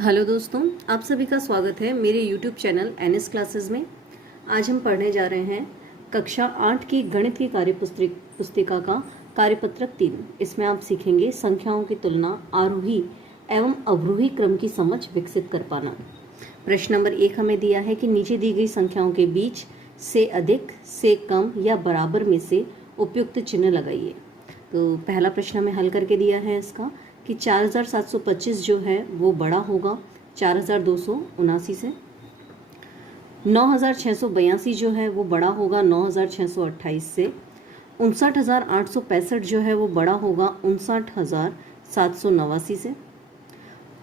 Hello दोस्तों, आप सभी का स्वागत है मेरे YouTube चैनल NS क्लासेस में। आज हम पढ़ने जा रहे हैं कक्षा 8 की गणित की पुस्तिका का कार्यपत्रक 3। इसमें आप सीखेंगे संख्याओं की तुलना, आरोही एवं अवरोही क्रम की समझ विकसित कर पाना। प्रश्न नंबर 1 हमें दिया है कि नीचे दी गई संख्याओं के बीच से अधिक, से कम या बराबर में से उपयुक्त चिन्ह लगाइए। तो पहला प्रश्न हमें हल करके दिया है इसका कि 4725 जो है वो बड़ा होगा 4279 से। 9682 जो है वो बड़ा होगा 9628 से। 59865 जो है वो बड़ा होगा 59789 से।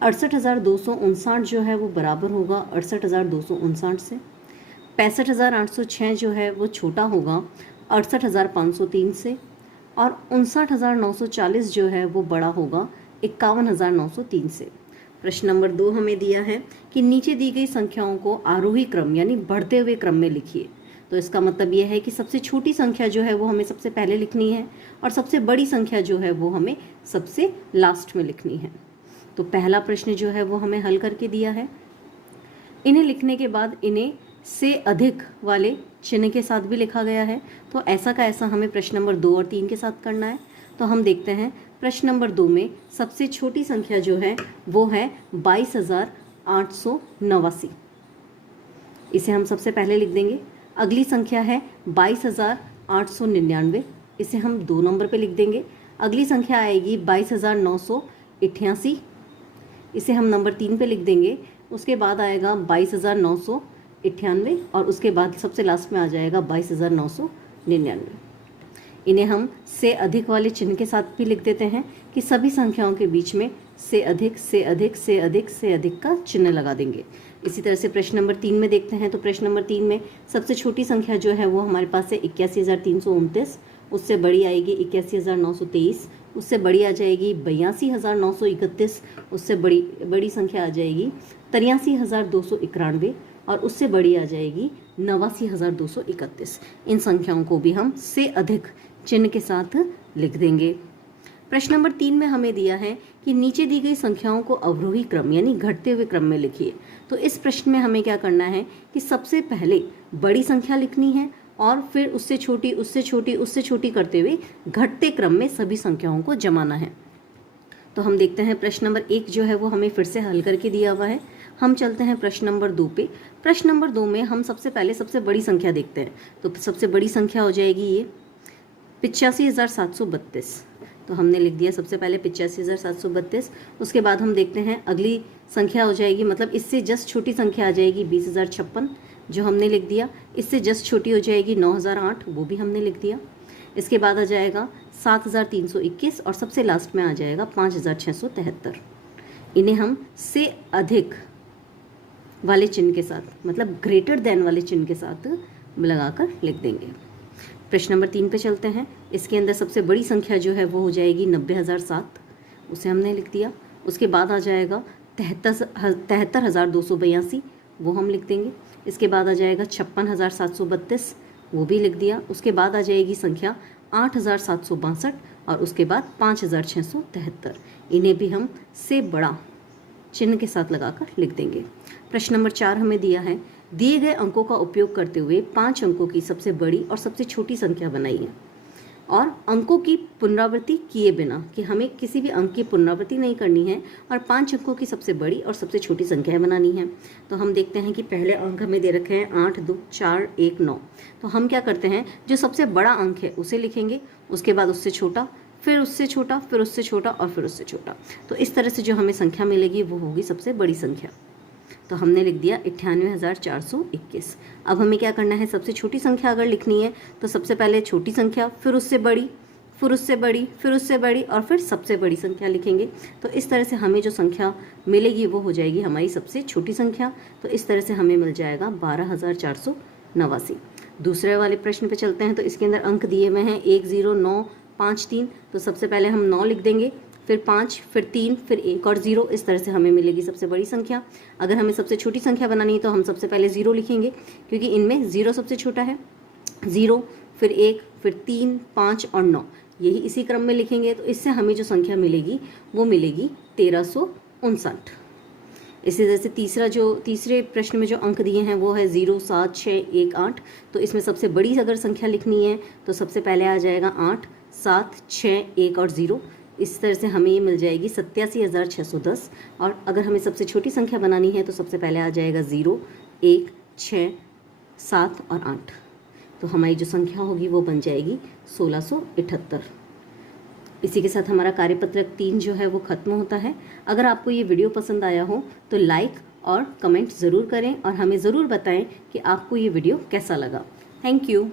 68259 जो है वो बराबर होगा 68259 से। 65806 जो है वो छोटा होगा 68503 से। और 59940 जो है वो बड़ा होगा 51903 से। प्रश्न नंबर 2 हमें दिया है कि नीचे दी गई संख्याओं को आरोही क्रम यानी बढ़ते हुए क्रम में लिखिए। तो इसका मतलब यह है कि सबसे छोटी संख्या जो है वो हमें सबसे पहले लिखनी है और सबसे बड़ी संख्या जो है वो हमें सबसे लास्ट में लिखनी है। तो पहला प्रश्न जो है वो हमें हल करके दिया है। इन्हें लिखने के बाद इन्हें से अधिक वाले चिन्ह के साथ भी लिखा गया है। तो ऐसा का ऐसा हमें प्रश्न नंबर 2 और 3 के साथ करना है। तो हम देखते हैं प्रश्न नंबर 2 में सबसे छोटी संख्या जो है वो है 22889। इसे हम सबसे पहले लिख देंगे। अगली संख्या है 22899। इसे हम 2 नंबर पे लिख देंगे। अगली संख्या आएगी 22988। इसे हम नंबर 3 पे लिख देंगे। उसके बाद आएगा 22998 और उसके बाद सबसे लास्ट में आ जाएगा 22999। इन्हें हम से अधिक वाले चिन्ह के साथ भी लिख देते हैं कि सभी संख्याओं के बीच में से अधिक से अधिक से अधिक से अधिक का चिन्ह लगा देंगे। इसी तरह से प्रश्न नंबर 3 में देखते हैं। तो प्रश्न नंबर 3 में सबसे छोटी संख्या जो है वो हमारे पास है 81329। उससे बड़ी आएगी 81923। उससे बड़ी आ जाएगी 82931। उससे बड़ी संख्या आ जाएगी 83291 और उससे बड़ी आ जाएगी 89231। इन संख्याओं को भी हम से अधिक चिन्ह के साथ लिख देंगे। प्रश्न नंबर 3 में हमें दिया है कि नीचे दी गई संख्याओं को अवरोही क्रम यानी घटते हुए क्रम में लिखिए। तो इस प्रश्न में हमें क्या करना है कि सबसे पहले बड़ी संख्या लिखनी है और फिर उससे छोटी उससे छोटी उससे छोटी करते हुए घटते क्रम में सभी संख्याओं को जमाना है। तो हम देखते हैं प्रश्न नंबर 1 जो है वो हमें फिर से हल करके दिया हुआ है। हम चलते हैं प्रश्न नंबर 2 पे। प्रश्न नंबर 2 में हम सबसे पहले सबसे बड़ी संख्या देखते हैं। तो सबसे बड़ी संख्या हो जाएगी ये 85732। तो हमने लिख दिया सबसे पहले 85732। उसके बाद हम देखते हैं अगली संख्या हो जाएगी, मतलब इससे जस्ट छोटी संख्या आ जाएगी 20056, जो हमने लिख दिया। इससे जस्ट छोटी हो जाएगी 9008, वो भी हमने लिख दिया। इसके बाद आ जाएगा 7321 और सबसे लास्ट में आ जाएगा 5673। इन्हें हम से अधिक वाले चिन्ह के साथ, मतलब ग्रेटर देन वाले चिन्ह के साथ लगाकर लिख देंगे। प्रश्न नंबर 3 पे चलते हैं। इसके अंदर सबसे बड़ी संख्या जो है वो हो जाएगी 90007। उसे हमने लिख दिया। उसके बाद आ जाएगा 73282, वो हम लिख देंगे। इसके बाद आ जाएगा 56732, वो भी लिख दिया। उसके बाद आ जाएगी संख्या 8762 और उसके बाद 5673। इन्हें भी हम से बड़ा चिन्ह के साथ लगाकर लिख देंगे। प्रश्न नंबर 4 हमें दिया है, दिए गए अंकों का उपयोग करते हुए 5 अंकों की सबसे बड़ी और सबसे छोटी संख्या बनाइए और अंकों की पुनरावृत्ति किए बिना, कि हमें किसी भी अंक की पुनरावृत्ति नहीं करनी है और 5 अंकों की सबसे बड़ी और सबसे छोटी संख्याएं बनानी है। तो हम देखते हैं कि पहले अंक हमें दे रखे हैं 8 2 4 1 9। तो हम क्या करते हैं, जो सबसे बड़ा अंक है उसे लिखेंगे, उसके बाद उससे छोटा, फिर उससे छोटा, फिर उससे छोटा और फिर उससे छोटा। तो इस तरह से जो हमें संख्या मिलेगी वो होगी सबसे बड़ी संख्या। तो हमने लिख दिया 98421। अब हमें क्या करना है, सबसे छोटी संख्या अगर लिखनी है तो सबसे पहले छोटी संख्या, फिर उससे बड़ी, फिर उससे बड़ी, फिर उससे बड़ी और फिर सबसे बड़ी संख्या लिखेंगे। तो इस तरह से हमें जो संख्या मिलेगी वो हो जाएगी हमारी सबसे छोटी संख्या। तो इस तरह से हमें मिल जाएगा 12489। दूसरे वाले प्रश्न पे चलते हैं। तो इसके अंदर अंक दिए हुए हैं 10953। तो सबसे पहले हम 9 लिख देंगे, फिर 5, फिर 3, फिर 1 और 0। इस तरह से हमें मिलेगी सबसे बड़ी संख्या। अगर हमें सबसे छोटी संख्या बनानी है तो हम सबसे पहले 0 लिखेंगे, क्योंकि इनमें 0 सबसे छोटा है। 0, फिर 1, फिर 3, 5 और 9, यही इसी क्रम में लिखेंगे। तो इससे हमें जो संख्या मिलेगी वो मिलेगी 1359। इसी तरह से तीसरे प्रश्न में जो अंक दिए हैं वो है 0, 7, 6, 1, 8। तो इसमें सबसे बड़ी अगर संख्या लिखनी है तो सबसे पहले आ जाएगा 8, 7, 6, 1 और 0। इस तरह से हमें ये मिल जाएगी 87,610। और अगर हमें सबसे छोटी संख्या बनानी है तो सबसे पहले आ जाएगा 0, 1, 6, 7 और 8। तो हमारी जो संख्या होगी वो बन जाएगी 1678। इसी के साथ हमारा कार्यपत्रक 3 जो है वो ख़त्म होता है। अगर आपको ये वीडियो पसंद आया हो तो लाइक और कमेंट ज़रूर करें और हमें ज़रूर बताएं कि आपको ये वीडियो कैसा लगा। Thank you.